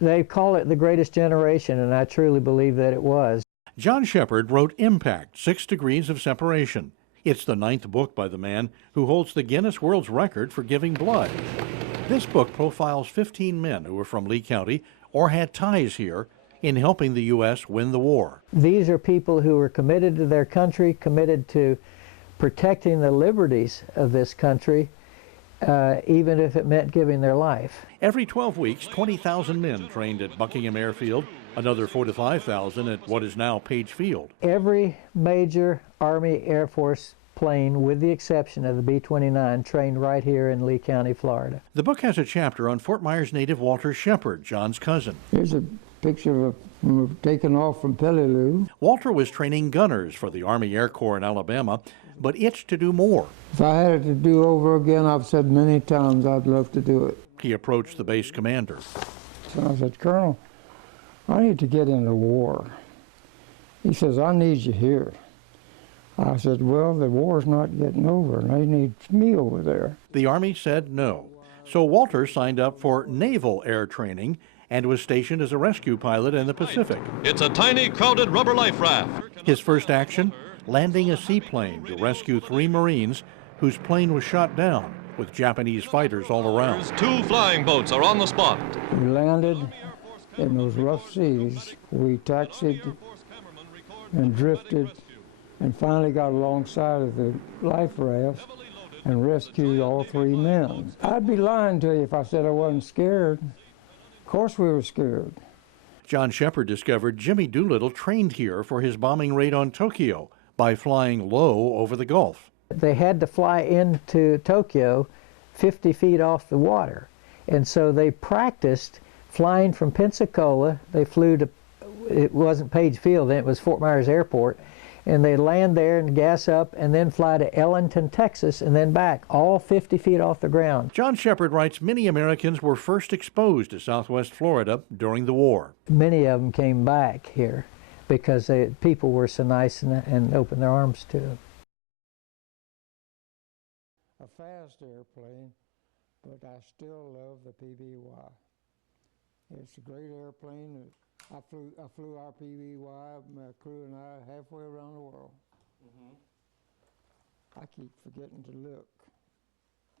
They call it the greatest generation, and I truly believe that it was. John Shepard wrote Impact, 6 Degrees of Separation. It's the 9th book by the man who holds the Guinness World's Record for giving blood. This book profiles 15 men who were from Lee County or had ties here in helping the U.S. win the war. These are people who were committed to their country, committed to protecting the liberties of this country, even if it meant giving their life. Every 12 weeks, 20,000 men trained at Buckingham Airfield, another 4,000 to 5,000 at what is now Page Field. Every major Army Air Force plane, with the exception of the B-29, trained right here in Lee County, Florida. The book has a chapter on Fort Myers native Walter Shepard, John's cousin. Here's a picture of him taken off from Peleliu. Walter was training gunners for the Army Air Corps in Alabama, but itched to do more. If I had it to do over again, I've said many times I'd love to do it. He approached the base commander. So I said, Colonel, I need to get in the war. He says, I need you here. I said, well, the war's not getting over, and they need me over there. The Army said no. So Walter signed up for naval air training and was stationed as a rescue pilot in the Pacific. It's a tiny, crowded rubber life raft. His first action, landing a seaplane to rescue 3 Marines whose plane was shot down with Japanese fighters all around. 2 flying boats are on the spot. We landed in those rough seas. We taxied and drifted and finally got alongside of the life raft and rescued all 3 men. I'd be lying to you if I said I wasn't scared. Of course we were scared. John Shepard discovered Jimmy Doolittle trained here for his bombing raid on Tokyo by flying low over the Gulf. They had to fly into Tokyo 50 feet off the water, and so they practiced flying from Pensacola. They flew to, it wasn't Page Field then, it was Fort Myers Airport, and they land there and gas up and then fly to Ellington, Texas, and then back, all 50 feet off the ground. John Shepard writes many Americans were first exposed to Southwest Florida during the war. Many of them came back here because people were so nice and opened their arms to them. A fast airplane, but I still love the PBY. It's a great airplane. I flew our PBY, my crew and I, halfway around the world. I keep forgetting to look.